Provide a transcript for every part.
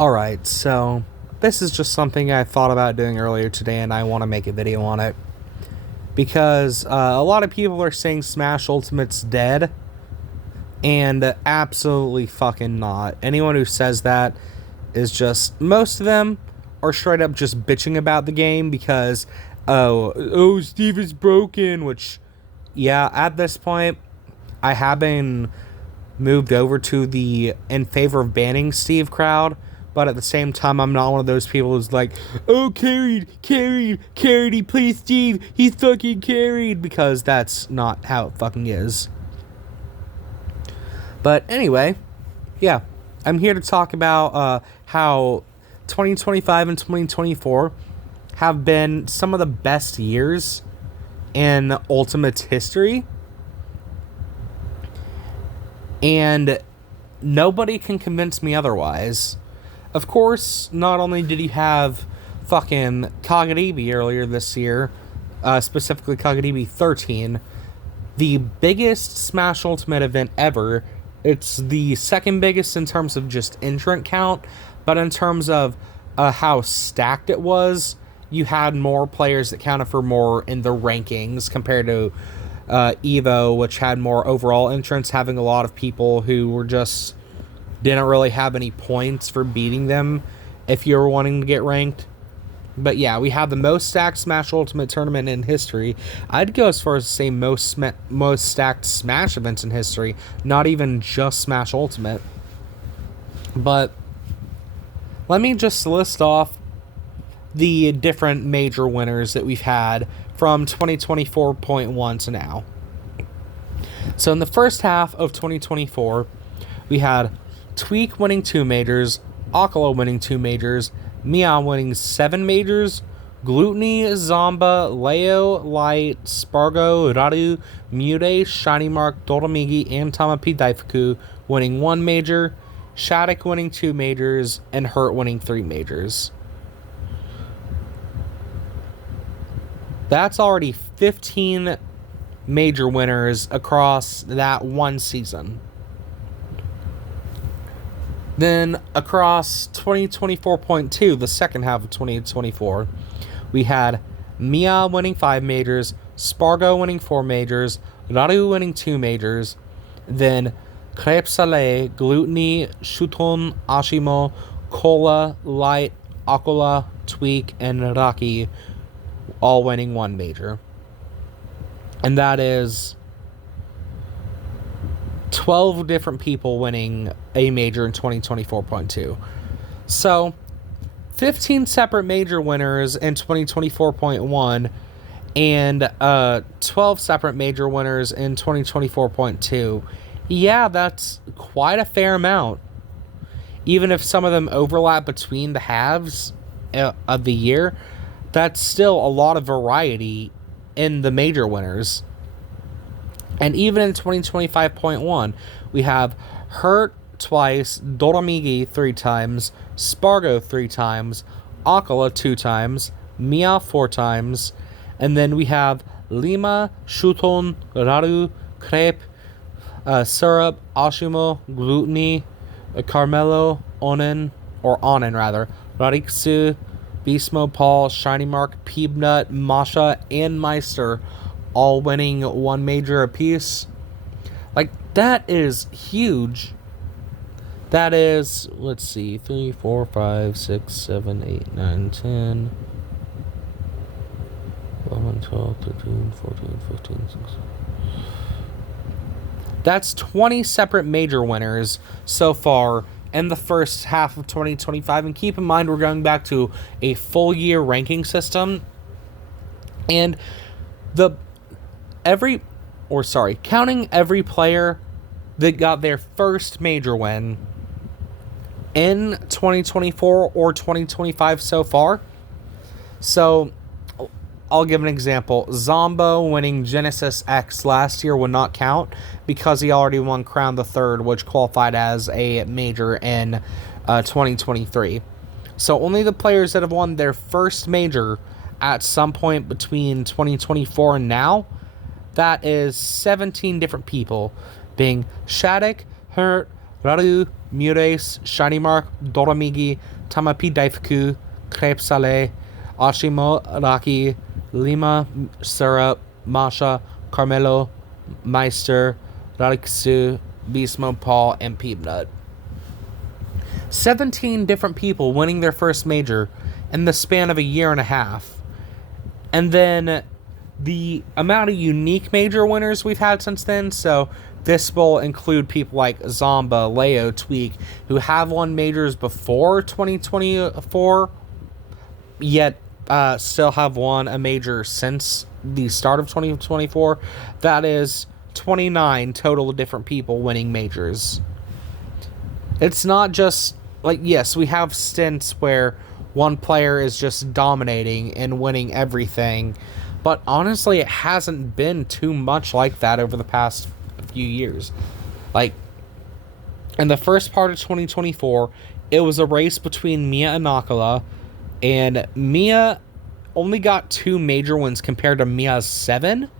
Alright, so this is just something I thought about doing earlier today and I want to make a video on it. Because a lot of people are saying Smash Ultimate's dead. And absolutely fucking not. Anyone who says that is just... Most of them are straight up just bitching about the game because... Oh, Steve is broken, which... Yeah, at this point, I have been moved over to the in favor of banning Steve crowd. But at the same time, I'm not one of those people who's like, oh, carried, he plays Steve, he's fucking carried, because that's not how it fucking is. But anyway, yeah, I'm here to talk about how 2025 and 2024 have been some of the best years in Ultimate's history. And nobody can convince me otherwise. Of course, not only did he have fucking Kagaribi earlier this year, specifically Kagaribi 13, the biggest Smash Ultimate event ever. It's the second biggest in terms of just entrant count, but in terms of how stacked it was, you had more players that counted for more in the rankings compared to Evo, which had more overall entrants, having a lot of people who were just... didn't really have any points for beating them if you were wanting to get ranked. But yeah, we have the most stacked Smash Ultimate tournament in history. I'd go as far as to say most stacked Smash events in history, not even just Smash Ultimate. But let me just list off the different major winners that we've had from 2024.1 to now. So in the first half of 2024, we had Tweak winning 2 majors, Akala winning 2 majors, Mia winning 7 majors, Gluteny, Zomba, Leo, Light, Spargo, Radu, Mute, Shiny Mark, Doromigi, and Tamapi Daifuku winning 1 major, Shattuck winning 2 majors, and Hurt winning 3 majors. That's already 15 major winners across that one season. Then, across 2024.2, the second half of 2024, we had Mia winning 5 majors, Spargo winning 4 majors, Raru winning 2 majors, then Crêpe Salé, Gluteny, Shuton, Ashimo, Cola, Light, Akula, Tweak, and Raki all winning 1 major. And that is 12 different people winning a major in 2024.2. So, 15 separate major winners in 2024.1 and 12 separate major winners in 2024.2. Yeah, that's quite a fair amount. Even if some of them overlap between the halves of the year, that's still a lot of variety in the major winners. And even in 2025.1, we have Hurt twice, Doromigi 3 times, Spargo 3 times, Akala 2 times, Mia 4 times, and then we have Lima, Shuton, Raru, Crêpe, Syrup, Ashimo, Gluteny, Carmelo, Onen, Rariksu, Beastmo, Paul, Shiny Mark, Peebnut, Masha, and Meister all winning 1 major apiece. Like, that is huge. That is, let's see, 3, 4, 5, 6, 7, 8, 9, 10, 11, 12, 13, 14, 15, 16. That's 20 separate major winners so far in the first half of 2025. And keep in mind, we're going back to a full year ranking system. And counting every player that got their first major win in 2024 or 2025 so far. So, I'll give an example. Zombo winning Genesis X last year would not count because he already won Crown the Third, which qualified as a major in 2023. So, only the players that have won their first major at some point between 2024 and now, that is 17 different people, being Shattuck, Hurt, Raru, Mures, Shiny Mark, Doromigi, Tamapi Daifuku, Crepe Salé, Ashimo Raki, Lima Syrup, Masha, Carmelo, Meister, Rariksu, Beastmo Paul, and Peanut. 17 different people winning their first major in the span of a year and a half. And then the amount of unique major winners we've had since then, so this will include people like Zomba, Leo, Tweak, who have won majors before 2024, yet still have won a major since the start of 2024. That is 29 total different people winning majors. It's not just, like, yes, we have stints where one player is just dominating and winning everything, but honestly, it hasn't been too much like that over the past few years. Like, in the first part of 2024, it was a race between Mia and Nakala, and Mia only got 2 major wins compared to Mia's 7.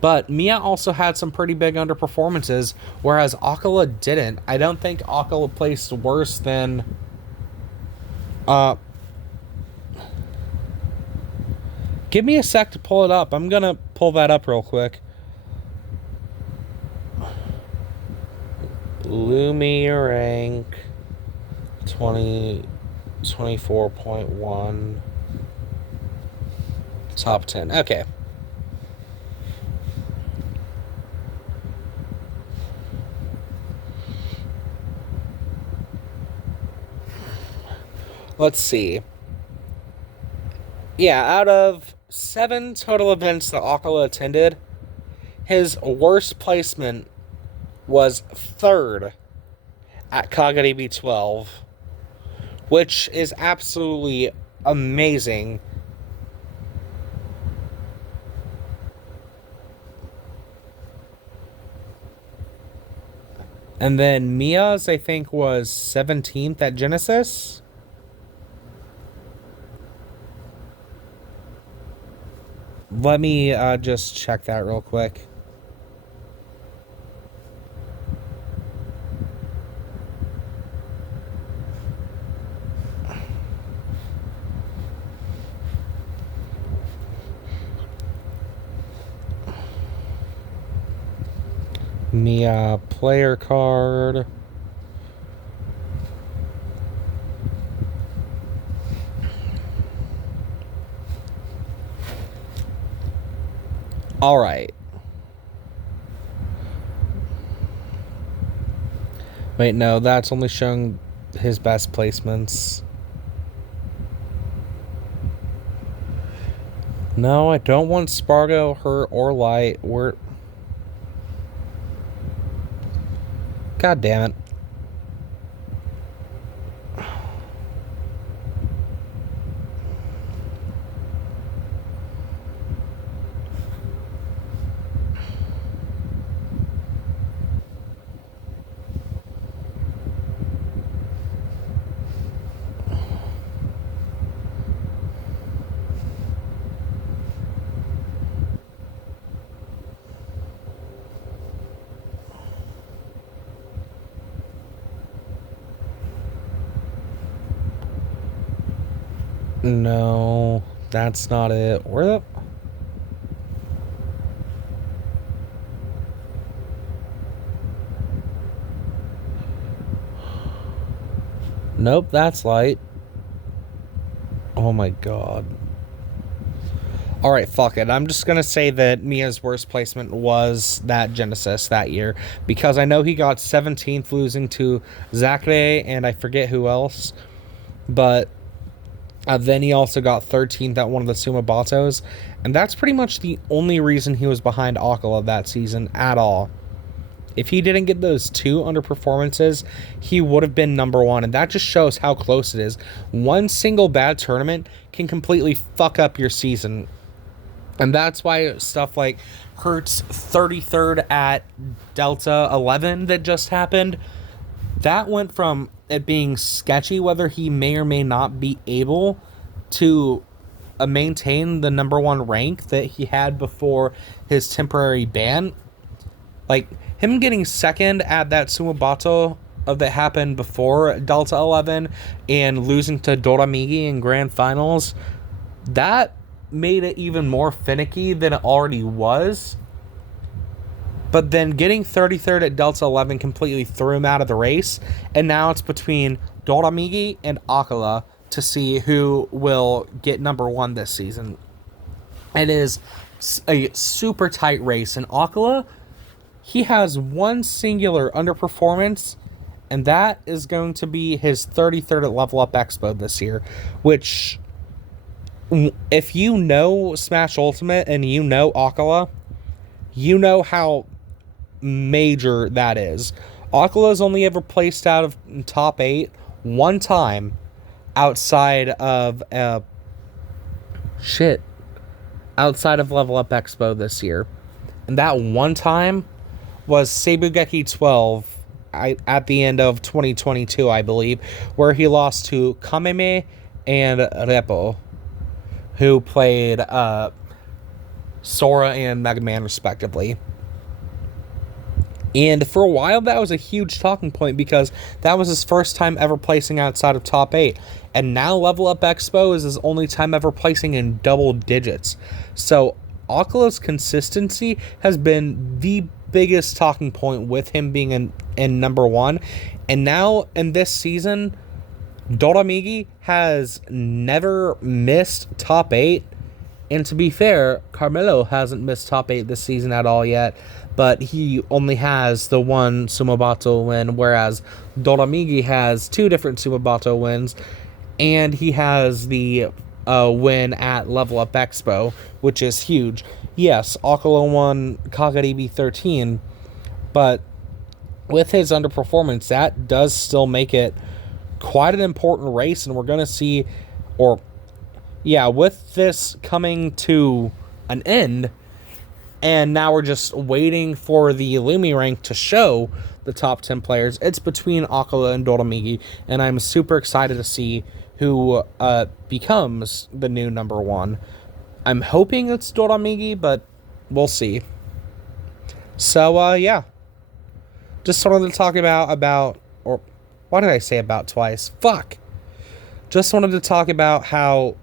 But Mia also had some pretty big underperformances, whereas Akala didn't. I don't think Akala placed worse than... Give me a sec to pull it up. I'm gonna pull that up real quick. Lumi rank 24.1 top 10. Okay. Let's see. Yeah, out of 7 total events that Akala attended, his worst placement was 3rd at Kagaribi 12, which is absolutely amazing. And then Mia's, I think, was 17th at Genesis. Let me just check that real quick. Mia player card. All right. Wait, no, that's only showing his best placements. No, I don't want Spargo, her, or Light. God damn it. No, that's not it. Where the... Nope, that's Light. Oh my god. Alright, fuck it. I'm just gonna say that Mia's worst placement was that Genesis that year, because I know he got 17th losing to Zachary and I forget who else, but then he also got 13th at one of the Sumabatos, and that's pretty much the only reason he was behind Akala that season at all. If he didn't get those 2 underperformances, he would have been number 1, and that just shows how close it is. One single bad tournament can completely fuck up your season, and that's why stuff like Hertz 33rd at Delta 11 that just happened, that went from it being sketchy whether he may or may not be able to maintain the number 1 rank that he had before his temporary ban. Like, him getting 2nd at that Sumabato that happened before Delta 11 and losing to Doramigi in grand finals, that made it even more finicky than it already was. But then getting 33rd at Delta 11 completely threw him out of the race, and now it's between Doramigi and Akala to see who will get number 1 this season. It is a super tight race, and Akala, he has one singular underperformance, and that is going to be his 33rd at Level Up Expo this year, which, if you know Smash Ultimate and you know Akala, you know how major that is. Akala's only ever placed out of top 8 one time outside of outside of Level Up Expo this year. And that one time was Seibugeki 12 at the end of 2022, I believe, where he lost to Kameme and Repo, who played Sora and Mega Man respectively. And for a while, that was a huge talking point because that was his first time ever placing outside of top 8. And now Level Up Expo is his only time ever placing in double digits. So Akala's consistency has been the biggest talking point with him being in number 1. And now in this season, Doramigi has never missed top 8. And to be fair, Carmelo hasn't missed top 8 this season at all yet. But he only has the one Sumobato win, whereas Doramigi has 2 different Sumobato wins, and he has the win at Level Up Expo, which is huge. Yes, Akala won Kagaribi 13, but with his underperformance, that does still make it quite an important race, and we're going to see, with this coming to an end, and now we're just waiting for the Illumi rank to show the top 10 players. It's between Akala and Doramigi, and I'm super excited to see who becomes the new number 1. I'm hoping it's Doramigi, but we'll see. So, just wanted to talk about, or why did I say about twice? Fuck. Just wanted to talk about how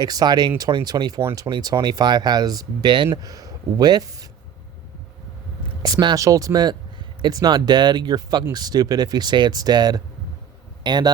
exciting 2024 and 2025 has been with Smash Ultimate. It's not dead. You're fucking stupid if you say it's dead. And,